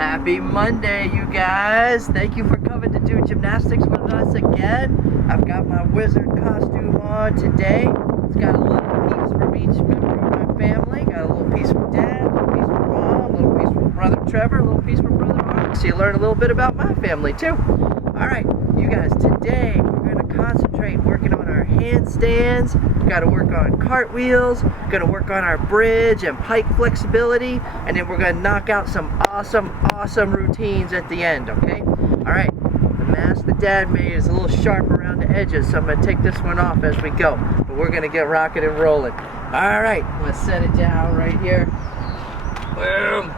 Happy Monday, you guys. Thank you for coming to do gymnastics with us again. I've got my wizard costume on today. It's got a little piece from each member of my family. Got a little piece from Dad, a little piece from Mom, a little piece from Brother Trevor, a little piece from Brother Mark. So you learn a little bit about my family too. Alright, you guys, today we're going to concentrate working on our handstands. We've got to work on cartwheels. We're going to work on our bridge and pike flexibility. And then we're going to knock out some awesome routines at the end, okay? Alright, the mask that Dad made is a little sharp around the edges, so I'm going to take this one off as we go. But we're going to get rocking and rolling. Alright, let's set it down right here. Boom.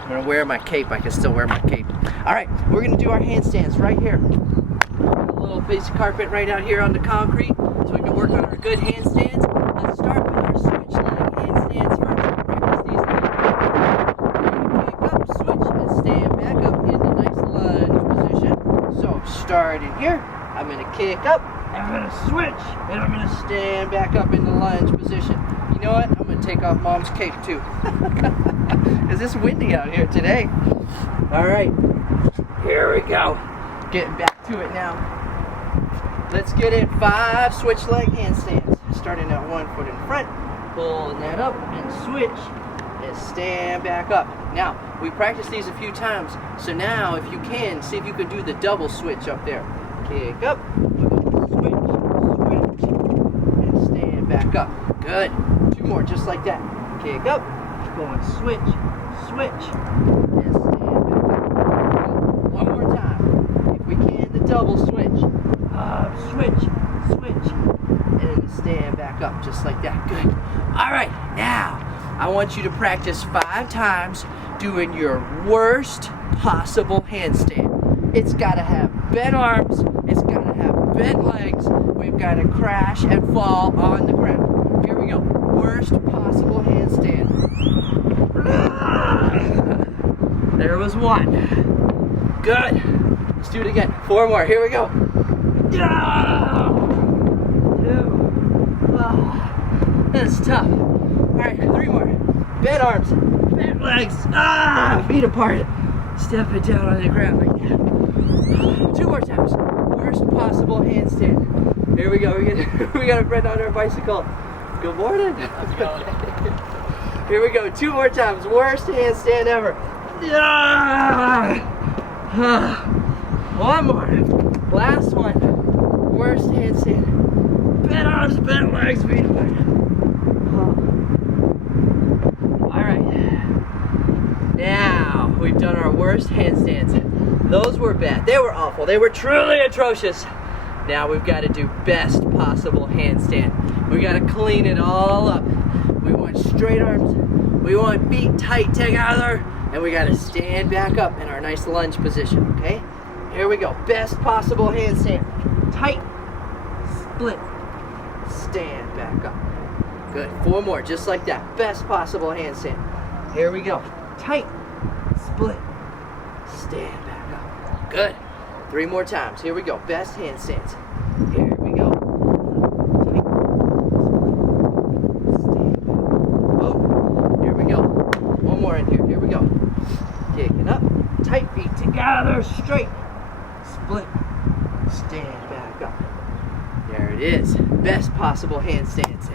I'm going to wear my cape. I can still wear my cape. Alright, we're going to do our handstands right here. A little piece of carpet right out here on the concrete so we can work on our good handstands. Let's start with our switch leg handstands first. Practice these kick up, switch, and stand back up in the nice lunge position. So starting here, I'm going to kick up, I'm going to switch, and I'm going to stand back up in the lunge position. You know what? I'm going to take off Mom's cape too. Is this windy out here today? Alright, here we go. Getting back to it now. Let's get in 5 switch leg handstands. Starting at 1 foot in front, pulling that up and switch and stand back up. Now, we practiced these a few times, so now if you can, see if you can do the double switch up there. Kick up, switch, and stand back up. Good. 2 more, just like that. Kick up, going switch, and stand back up. One more time. If we can, the double switch. Switch, and stand back up, just like that. Good. Alright, now, I want you to practice 5 times doing your worst possible handstand. It's got to have bent arms, it's got to have bent legs, we've got to crash and fall on the ground. Here we go. Worst possible handstand. There was 1. Good. Let's do it again. 4 more. Here we go. 2. Oh, that's tough. Alright, 3 more. Bent arms, bent legs. Feet apart. Step it down on the ground like that. 2 more times. Worst possible handstand. Here we go. We got a friend on our bicycle. Good morning. How's it going? Here we go. 2 more times. Worst handstand ever. 1 more. Last one. Worst handstand. Bent arms, bent legs, feet apart. Alright. Now, we've done our worst handstands. Those were bad. They were awful. They were truly atrocious. Now we've got to do best possible handstand. We got to clean it all up. We want straight arms. We want feet tight together. And we got to stand back up in our nice lunge position, okay? Here we go. Best possible handstand. Tight, split, stand back up. Good. 4 more, just like that. Best possible handstand. Here we go. Tight, split, stand back up. Good. 3 more times. Here we go. Best handstands. Here we go. Tight, split, stand back up. Oh, here we go. 1 more in here. Here we go. Kicking up. Tight feet together, straight. Split, stand back up. There it is. Best possible handstands.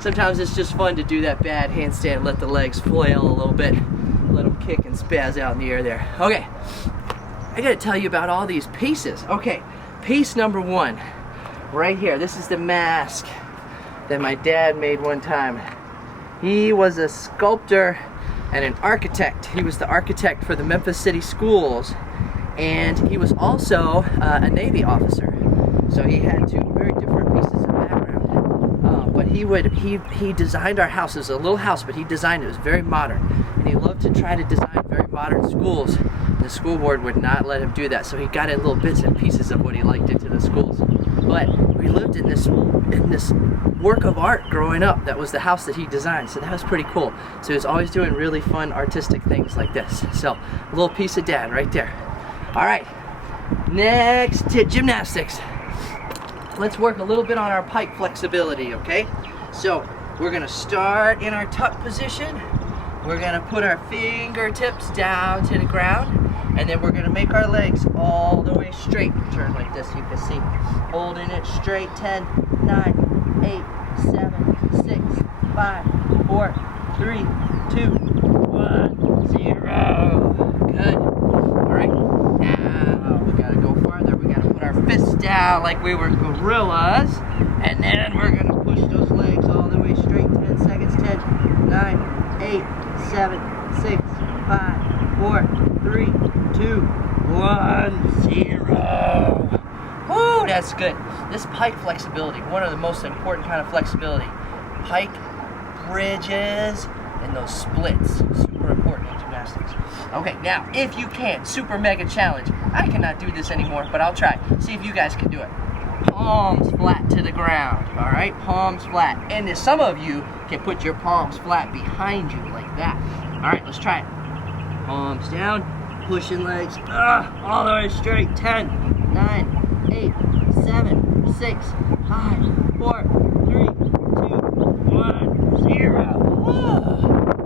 Sometimes it's just fun to do that bad handstand, let the legs flail a little bit, let them kick and spaz out in the air there. Okay, I gotta tell you about all these pieces. Okay, piece number 1, right here. This is the mask that my dad made one time. He was a sculptor and an architect. He was the architect for the Memphis City schools, and he was also a Navy officer. So he had 2 very different pieces of background. But he designed our house. It was a little house, but he designed it. It was very modern. And he loved to try to design very modern schools. The school board would not let him do that. So he got in little bits and pieces of what he liked into the schools. But we lived in this work of art growing up. That was the house that he designed. So that was pretty cool. So he was always doing really fun artistic things like this. So a little piece of Dad right there. All right, next to gymnastics. Let's work a little bit on our pike flexibility, okay? So we're gonna start in our tuck position. we're gonna put our fingertips down to the ground, and then we're gonna make our legs all the way straight. Turn like this, you can see. Holding it straight, 10, 9, 8, 7, 6, 5, 4, 3, 2, 1, 0. Good. All right, now we gotta go farther. We gotta put our fists down like we were gorillas, and then we're gonna push those legs all the way straight. 10 seconds, 10, 9, 8, 7, 6, 5, 4, 3, 2, 1, 0. Woo, that's good. This pike flexibility, one of the most important kind of flexibility. Pike, bridges, and those splits. Super important in gymnastics. Okay, now, if you can, super mega challenge. I cannot do this anymore, but I'll try. See if you guys can do it. Palms flat to the ground, all right? Palms flat. And then some of you can put your palms flat behind you like that. All right, let's try it. Palms down, pushing legs all the way straight. 10, 9, 8, 7, 6, 5, 4, 3, 2, 1, 0. Whoa.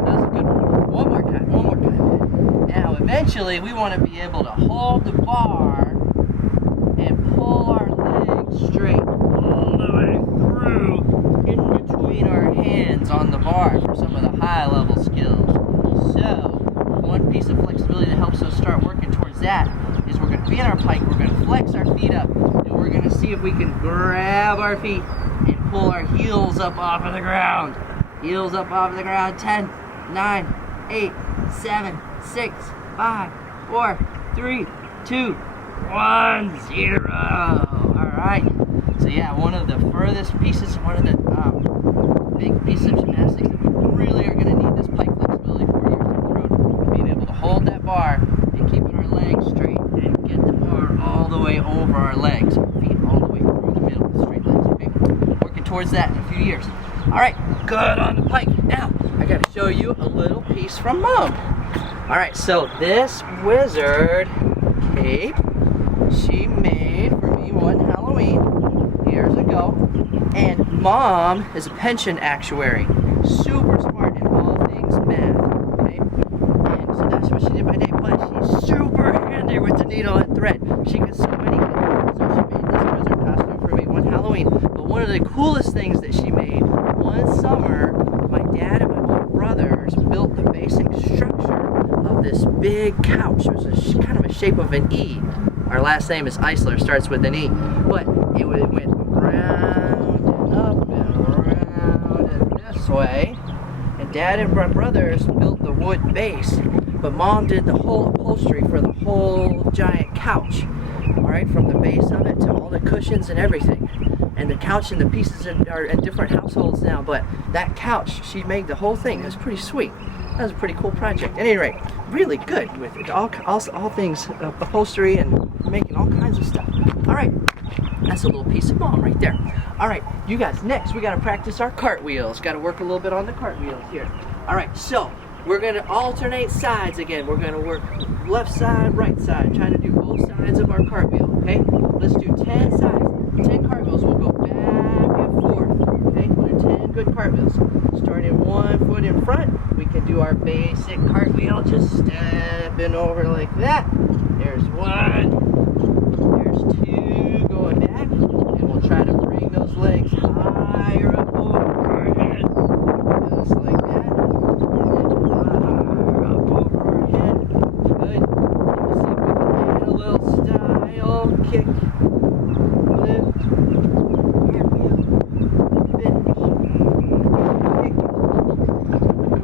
That was a good one. One more time, one more time. Now, eventually, we want to be able to hold the bar and pull our legs straight all the way through in between our hands on the bar for some of the high-level skills. So, one piece of flexibility that helps us start working towards that is we're going to be in our pike, we're going to flex our feet up, and we're going to see if we can grab our feet and pull our heels up off of the ground. Heels up off of the ground. 10, 9, 8, 7, 6, 5, 4, 3, 2, 1, 0. All right. So yeah, one of the furthest pieces, one of the big pieces of gymnastics that we really are going to need this pike flexibility for years down the road. Being able to hold that bar and keeping our legs straight and get the bar all the way over our legs, feet all the way through the middle with straight legs. Okay, working towards that in a few years. All right, good on the pike. Now I got to show you a little piece from Mom. All right, so this wizard cape she made for me one Halloween years ago, and Mom is a pension actuary, super smart in all things math, okay? And so that's what she did by day, but she's super handy with the needle and thread. She can sew anything. So she made this wizard costume for me one Halloween. But one of the coolest things that she made, one summer, my dad and my older brothers built the basic structure of this big couch. It was kind of a shape of an E. Our last name is Eisler, starts with an E. But it went round and up and around and this way. And Dad and my brothers built the wood base. But Mom did the whole upholstery for the whole giant couch. All right, from the base of it to all the cushions and everything. And the couch and the pieces are in different households now. But that couch, she made the whole thing. It was pretty sweet. That was a pretty cool project. At any rate, really good with it. All things upholstery and making all kinds of stuff. All right, that's a little piece of Mom right there. All right, you guys, next we got to practice our cartwheels. Got to work a little bit on the cartwheels here. All right, so we're going to alternate sides again. We're going to work left side, right side, trying to do both sides of our cartwheel, okay? Let's do 10 sides. 10 cartwheels. We'll go back and forth, okay? 10 good cartwheels. Starting one foot in front, we can do our basic cartwheel, just stepping over like that. There's one. There's two going back. And we'll try to bring those legs higher up over our head. Just like that. And higher up over our head. Good. Let's see if we can add a little style kick. Lift. Cartwheel. Finish. Kick.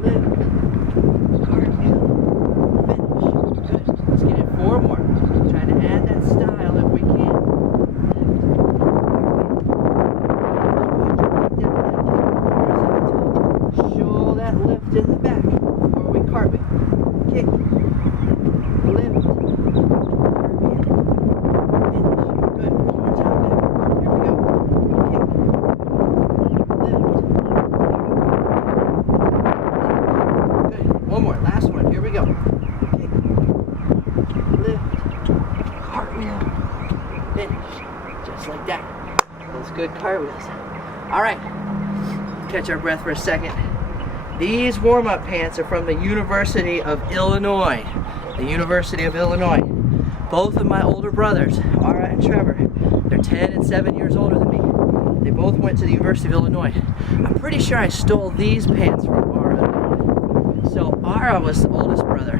Lift. Cartwheel. Finish. Good. Let's get it 4 more. Trying to add that style if we can. Show that lift in the back before we cartwheel. Kick. Lift. Cartwheel. Finish. Good. One more time back. Here we go. Kick. Lift. Good. One more. Last one. Here we go. Kick. Lift. Cartwheel. Finish. Just like that. Those good cartwheels. All right. Catch our breath for a second. These warm-up pants are from the University of Illinois. The University of Illinois. Both of my older brothers, Ara and Trevor, they're 10 and 7 years older than me. They both went to the University of Illinois. I'm pretty sure I stole these pants from Ara. So Ara was the oldest brother,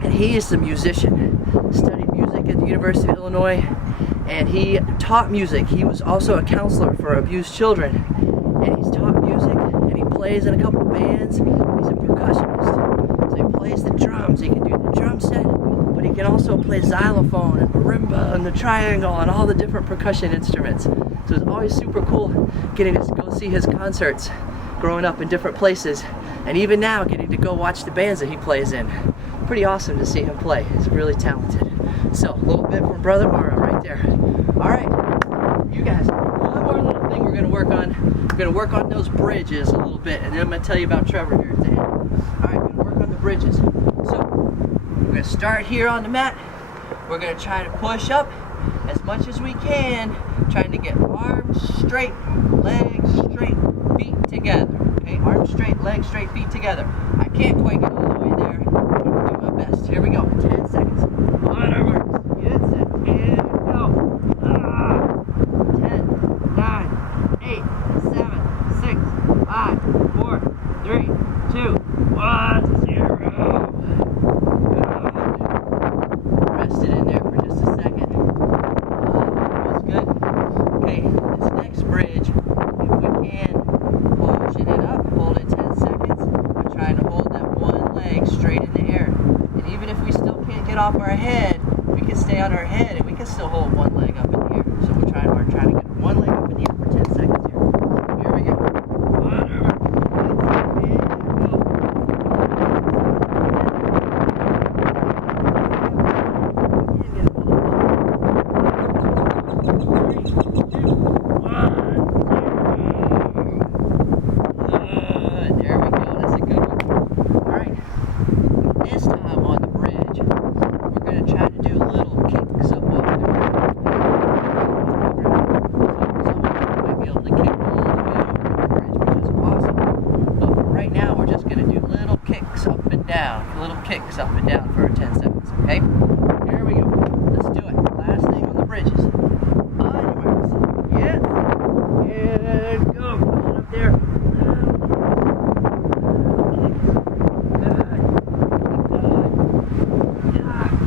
and he is the musician. Studied music at the University of Illinois, and he taught music. He was also a counselor for abused children, and he's taught music, and he plays in a couple of bands. He's a percussionist, so he plays the drums. He can do the drum set, but he can also play xylophone and marimba and the triangle and all the different percussion instruments. So it's always super cool getting to go see his concerts growing up in different places, and even now getting to go watch the bands that he plays in. Pretty awesome to see him play. He's really talented. So a little bit from Brother Ara right there. All right, you guys, one more little thing we're gonna work on. We're gonna work on those bridges a little bit, and then I'm gonna tell you about Trevor here at the end. All right, we're gonna work on the bridges. So we're gonna start here on the mat. We're gonna try to push up as much as we can, trying to get arms straight, legs straight, feet together. Okay, arms straight, legs straight, feet together. I can't quite get all the way there, but I'm gonna do my best. Here we go, 10 seconds. Onwards, get set, and go. 10, 9, 8, 7, 6, 5, 4, 3, 2, 1, 0. Rest it in there for just a second. That was good. Okay, this next bridge, if we can, pushing it up, hold it 10 seconds. We're trying to hold that one leg straight in the air. And even if we still can't get off our head, we can stay on our head and we can still hold one leg up in the air. So we're trying to get one leg up in the air for 10 seconds here. Here we go. There we go. That's a good one. All right. This time on the bridge, we're going to try to do little kicks up over there. Some of you might be able to kick all the way over the bridge, which is awesome. But for right now, we're just going to do little kicks up and down. Little kicks up and down for 10 seconds, okay? Here we go. Let's do it. Last thing on the bridges. On your marks. Yes. And go. Push it up there.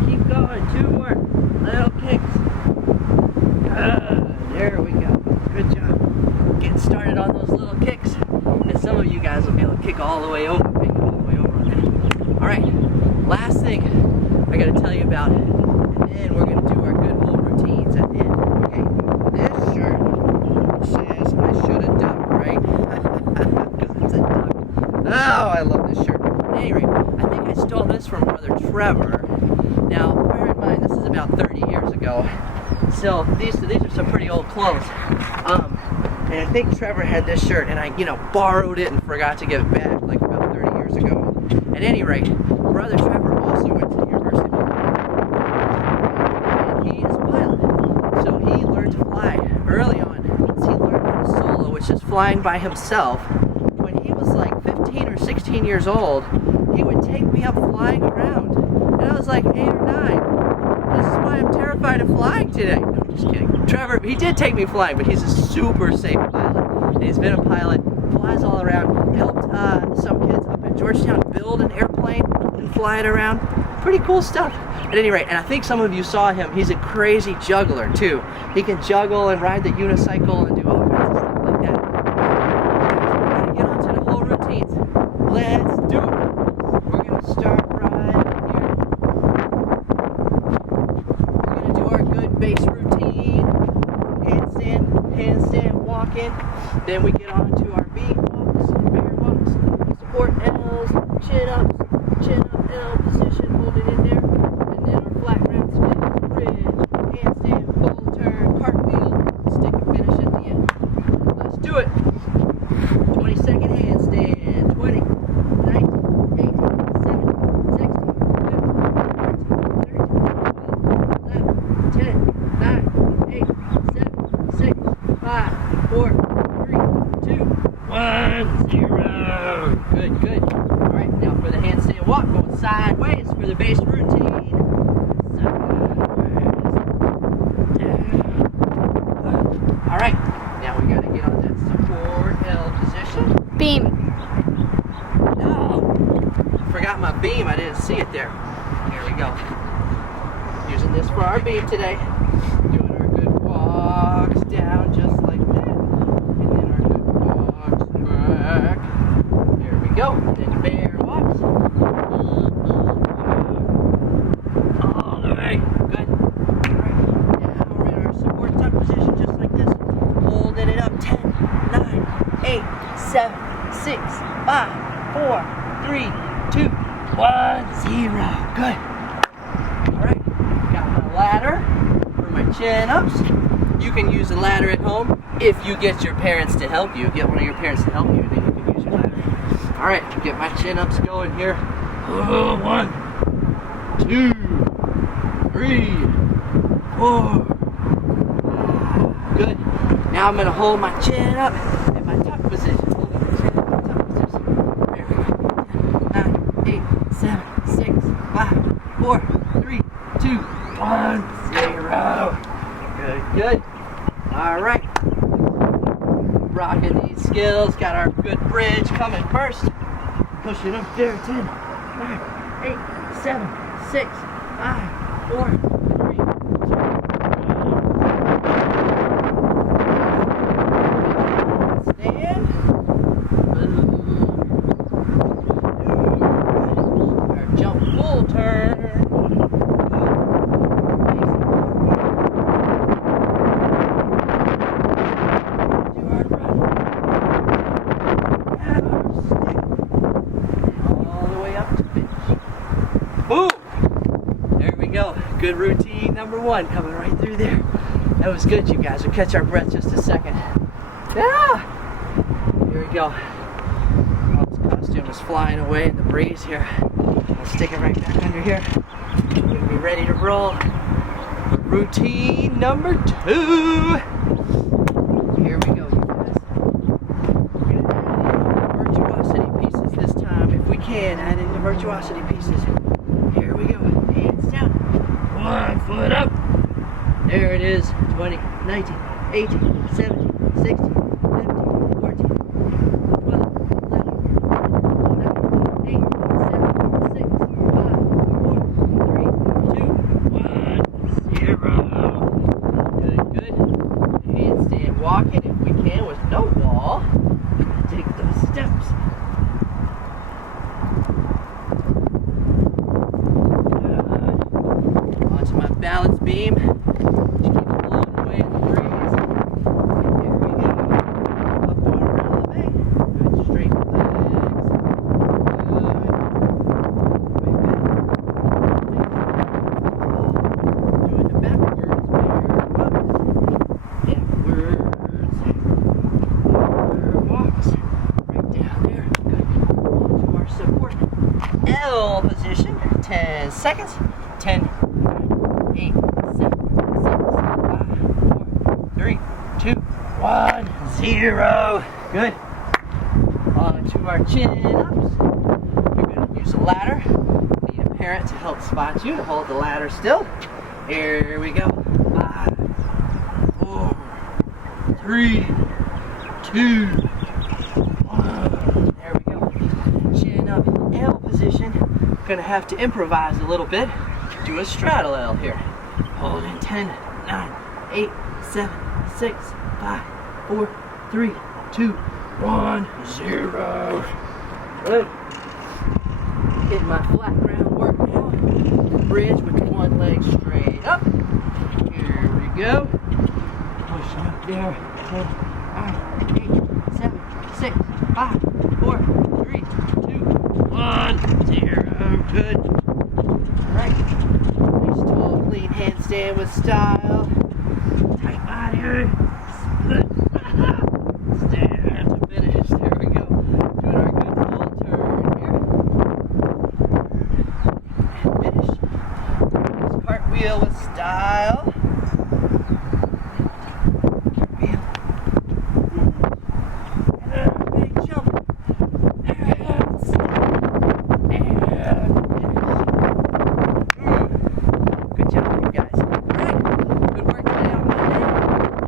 Keep going. 2 more little kicks. There we go. Good job. Getting started on those little kicks. And some of you guys will be able to kick all the way over. Make it all the way over on that. All right. Last thing I got to tell you about, and then we're going to do our good old routines at the end. Okay. This shirt says I should have ducked, right? Because it's a duck. Oh, I love this shirt. At any rate, I think I stole this from Brother Trevor. Now, bear in mind, this is about 30 years ago. So these are some pretty old clothes. And I think Trevor had this shirt, and I, borrowed it and forgot to give it back like about 30 years ago. At any rate, Brother Trevor also went to the University of Illinois, and he is a pilot. So he learned to fly early on. Once he learned how to solo, which is flying by himself, when he was like 15 or 16 years old, he would take me up flying around. And I was like 8 or 9. This is why I'm terrified of flying today. No, I'm just kidding. Trevor, he did take me flying, but he's a super safe pilot. And he's been a pilot, flies all around, helped some kids up in Georgetown build an airplane and fly it around. Pretty cool stuff. At any rate, and I think some of you saw him, he's a crazy juggler too. He can juggle and ride the unicycle and do all kinds of stuff like that. We're gonna get onto the whole routines. Let's do it. We're gonna start right here. We're gonna do our good base routine. Handstand, walking. Then we get on to our bear walks, support L's, chin up, L position, hold it in there. And then our flat ground spin, bridge, handstand, full turn, cartwheel, stick and finish at the end. Let's do it. 20-second handstand. 20, 19, 18, 17, 16, 15, 14, 13, 12, 11, 10, 9, 8, 7, 6, 5, 4, 3, 2, 1, 0. Good, good. All right, now for the handstand walk, going sideways for the base routine. Sideways, down. Good. All right, now we got to get on that support L position. Beam. No, I forgot my beam. I didn't see it there. Here we go. Using this for our beam today. Doing our good walks down just like that. And then our good walks back. There we go. And then bear walks. All the way. Good. Alright. Now we're in our support tuck position just like this. Holding it up. 10, 9, 8, 7, 6, 5, 4, 3, 2, 1, 0. Good. Alright. Got my ladder for my chin-ups. You can use a ladder at home if you get your parents to help you. Get one of your parents to help you, then you can use your ladder. All right, get my chin-ups going here. 1, 2, 3, 4. Good. Now I'm gonna hold my chin up in my tuck position. Holding my chin in my tuck position. There we go. 9, 8, 7, 6, 5, 4, 3, 2, 1, 0. Good, good. All right. Rocking these skills. Got our good bridge coming first. Pushing up there. 10, 9, 8, 7, 6, 5, 4, 3, 2, 1. Stand. Our jump full turn. Boom! There we go. Good routine number 1 coming right through there. That was good, you guys. We'll catch our breath just a second. Yeah! Here we go. Mom's costume is flying away in the breeze here. I'll stick it right back under here. We're gonna be ready to roll. Routine number 2. Here we go, you guys. We're gonna add in virtuosity pieces this time if we can. Add in the virtuosity pieces. Here we go. Hands down. 1 foot up. There it is. 20, 19, 18, 17, 16, 17, 14, 12, 11, 9, 8, 7, 6, 5, 4, 3, 2, 1, 0. Good, good. Handstand walking if we can with no wall. Take those steps. Balance beam. Just keep it blowing away in the breeze. There we go. Up and around the bay. Good straight legs. Good. Way back. Doing the backwards bear walks. Backwards. Bear walks. Right down there. Good. To our support L position. 10 seconds. 10. 8, 7, 6, 5, 4, 3, 2, 1, 0. Good. On to our chin-ups. You're going to use a ladder. Need a parent to help spot you to hold the ladder still. Here we go. 5, 4, 3, 2, 1. There we go. Chin-up L position. Going to have to improvise a little bit. Do a straddle L here. Hold in 10, 9, 8, 7, 6, 5, 4, 3, 2, 1, 0. Good. Hitting my flat ground work now. Bridge with one leg straight up. Here we go. Pushing up there. 10, 9, 8, 7, 6, 5, 4, 3, 2, 1, 0. Good. Right. Nice tall, clean handstand with style. Tight body. Split. Stand to finish. There we go. Doing our good full turn here. And finish. Nice cartwheel with style. Cartwheel. And a big jump. And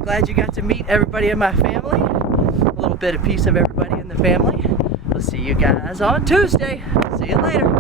glad you got to meet everybody in my family. A little bit of piece of everybody in the family. We'll see you guys on Tuesday. See you later.